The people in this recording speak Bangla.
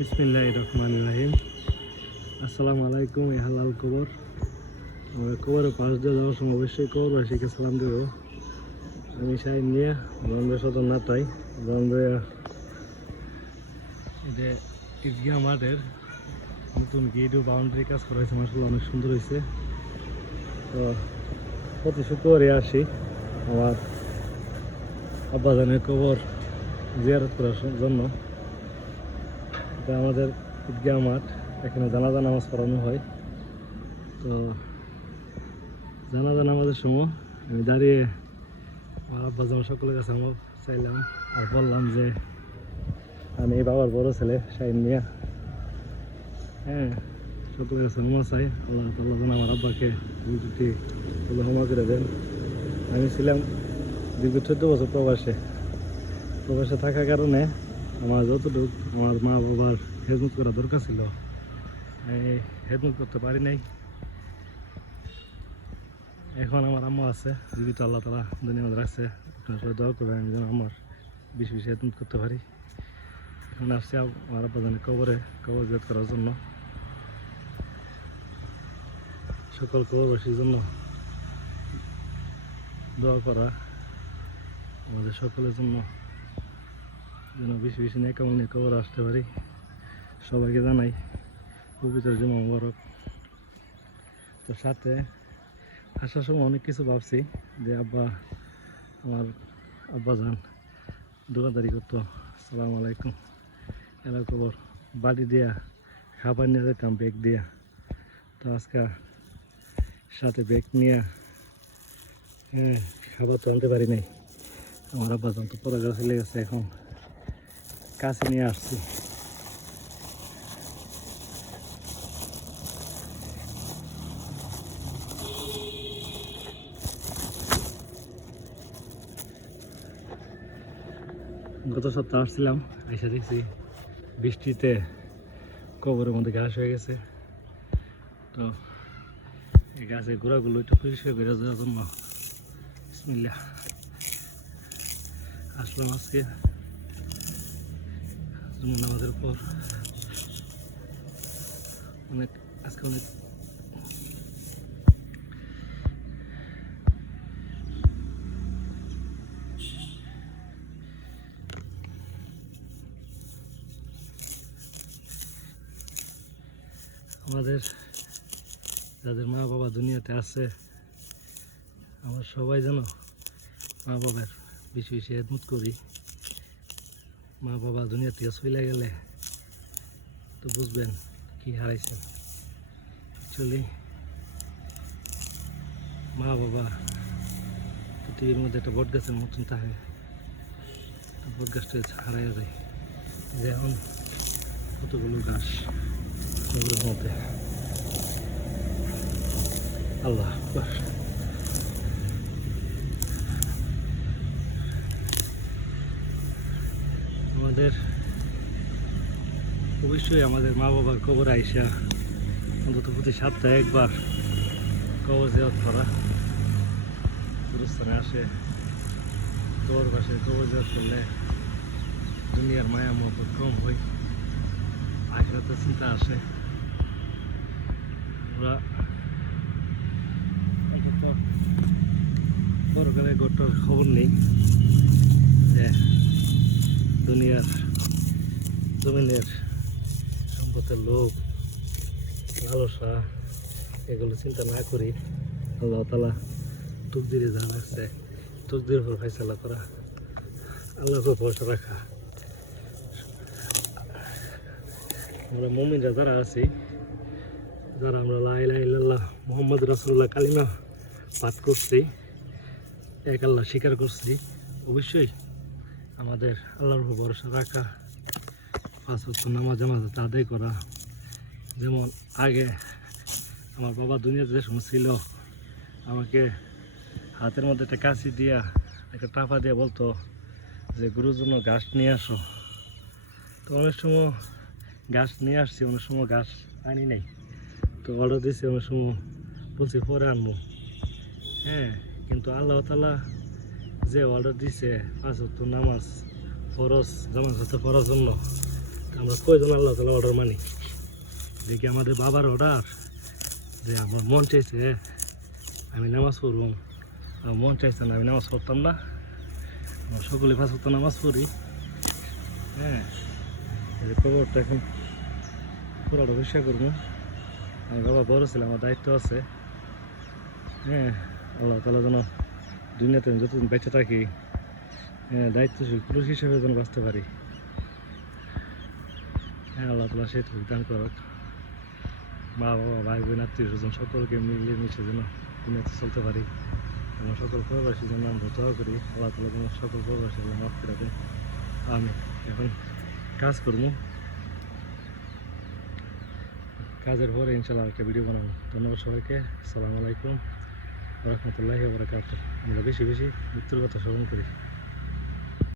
বিসমিল্লাহির রহমানির রহিম। আসসালামু আলাইকুম। এই হালাল কবর, কবরের পাশ দিয়ে যাওয়ার সময় অবশ্যই কবরবাসীকে সালাম দেব। আমি শাহিন নিয়ে রন্ধ্র সদর নাতাই রন্ধ্রে এটা ঈদগাহ মাঠের নতুন গেট ও বাউন্ডারি কাজ করা হয়েছে, মাসাল্লাহ অনেক সুন্দর হয়েছে। তো প্রতি শুক্রবারে আসি আমার আব্বাজানের কবর জিয়ারত করার জন্য। এটা আমাদের ঈদগাহ মাঠ, এখানে জানাজা নামাজ পড়ানো হয়। তো জানাজা নামাজের সময় আমি দাঁড়িয়ে আমার আব্বাজান সকলের কাছে আমার চাইলাম আর বললাম যে আমি বাবার বড় ছেলে শাহিন মিয়া। সকলের কাছে ক্ষমা চাই, আল্লাহ তাআলা যেন আমার আব্বাকে দুটি ক্ষমা করে দেন। আমি ছিলাম দীর্ঘ 14 বছর প্রবাসে থাকার কারণে আমার যতটুকু আমার মা বাবার খেদমত করা দরকার ছিল আমি খেদমত করতে পারি নাই। এখন আমার আম্মা আছে জীবিত, আল্লাহ তাআলা দুনিয়াতে রাখছে। আপনার সবাই দোয়া করবেন আমি যেন আমার বেশি খেদমত করতে পারি। এখন আসছি আমার আব্বাজানের কবর জিয়ারত করার জন্য। সকল কবরবাসীর জন্য দোয়া করা, আমাদের সকলের জন্য যেন বেশি নেকামনে কবর আসতে পারি। সবাইকে জানাই পবিত্র জুমা মুবারক। তো সাথে আসার সময় অনেক কিছু ভাবছি যে আমার আব্বাজান দোকানদারি করতো। আসসালামু আলাইকুম। এলা কবর বাড়ি দিয়া খাবার নিয়ে যেতাম ব্যাগ দিয়া। তো আজকে সাথে ব্যাগ নিয়ে খাবার তো আনতে পারি নাই। আমার আব্বাজান তো পরে চলে গেছে, এখন কাছে নিয়ে আসছি। গত সপ্তাহে আসছিলাম, এসে দেখছি বৃষ্টিতে কবরের মধ্যে ঘাস হয়ে গেছে। তো এই গাছের গোড়াগুলো একটু পরিষ্কার করে দেওয়ার জন্য বিসমিল্লাহ আসলাম আজকে নামাজের পর। আজকে অনেক আমাদের যাদের মা বাবা দুনিয়াতে আছে, আমরা সবাই যেন মা বাবার বেশি খেদমত করি। মা বাবা দুনিয়া থেকে চলে গেলে তো বুঝবেন কি হারাইছেন। অ্যাকচুয়ালি মা বাবা পৃথিবীর মধ্যে একটা বট গাছের মতন থাকে, বট গাছটা হারাইয়া যায়। এখন কতগুলো গাছ কবরের মধ্যে। আল্লাহ আকবার। আমাদের অবশ্যই আমাদের মা বাবার কবর আইসা অন্তত প্রতি সপ্তাহে একবার কবর জিয়ারত করা। গুরুস্থানে আসে কবর পাশে কবর জিয়ারত করলে দুনিয়ার মায়া মহব্বত কম হয়, আখিরাতের চিন্তা আসে। আমরা পরকালের গোটার খবর নেই যে দুনিয়ার জমিনের সম্পদের লোভ লালসা এগুলো চিন্তা না করি আল্লাহ তাআলা তকদিরে যা লাগছে তকদিরের উপর ফয়সালা করা, আল্লাহর উপর ভরসা রাখা। আমরা মুমিনরা যারা আছি, যারা আমরা লা ইলাহা ইল্লাল্লাহ মুহাম্মদ রাসূলুল্লাহ কালিমা পাঠ করছি, এক আল্লাহ স্বীকার করছি, অবশ্যই আমাদের আল্লাহর উপর ভরসা রাখা, 5 ওয়াক্ত নামাজ আদায় করা। যেমন আগে আমার বাবা দুনিয়াতে যে সময় ছিল, আমাকে হাতের মধ্যে একটা কাঁচি দিয়া একটা টাপা দিয়ে বলতো যে গুরুর জন্য ঘাস নিয়ে আসো। তো অনেক সময় ঘাস নিয়ে আসছি, অনেক সময় ঘাস আনি নাই। তো অর্ডার দিয়েছি, অনেক সময় বলছি পরে আনবো। কিন্তু আল্লাহ তাআলা যে অর্ডার দিছে 5 ওয়াক্ত নামাজ ফরজ জামাত পড়ার জন্য, আমরা কয়জন আল্লাহ তালা অর্ডার মানি? দেখি আমাদের বাবার অর্ডার যে আমার মন চাইছে আমি নামাজ পড়ব, আমার মন চাইছে না আমি নামাজ পড়তাম না, আমরা সকলে 5 ওয়াক্ত নামাজ পড়ি। হ্যাঁ, এই খবরটা এখন পুরোটা পরিষ্কার করবো। আমি বাবা বড় ছিল, আমার দায়িত্ব আছে। হ্যাঁ, আল্লাহ তালা যেন দুনিয়াতে আমি যতদিন বেঁচে থাকি দায়িত্বশীল পুরুষ হিসেবে যেন বাঁচতে পারি। হ্যাঁ, আল্লাহ তালা সেটা দান করুক। মা বাবা ভাই বোন আত্মীয় স্বজন সকলকে মিলিয়ে মিশে যেন দুনিয়াতে চলতে পারি। আমরা সকল প্রবাসী যেন আমরা দোয়া করি আল্লাহ তালা যেন সকল প্রবাসী আল্লাহ মাফ করে দেয়। আমি এখন কাজ করবো, কাজের পরে ইনশাল্লাহ একটা ভিডিও বানাবো। ধন্যবাদ সবাইকে। আসসালামু আলাইকুম ওয়া রাহমাতুল্লাহি ওয়া বারাকাতুহু। আমরা বেশি বেশি মৃত্যুর কথা স্মরণ করি।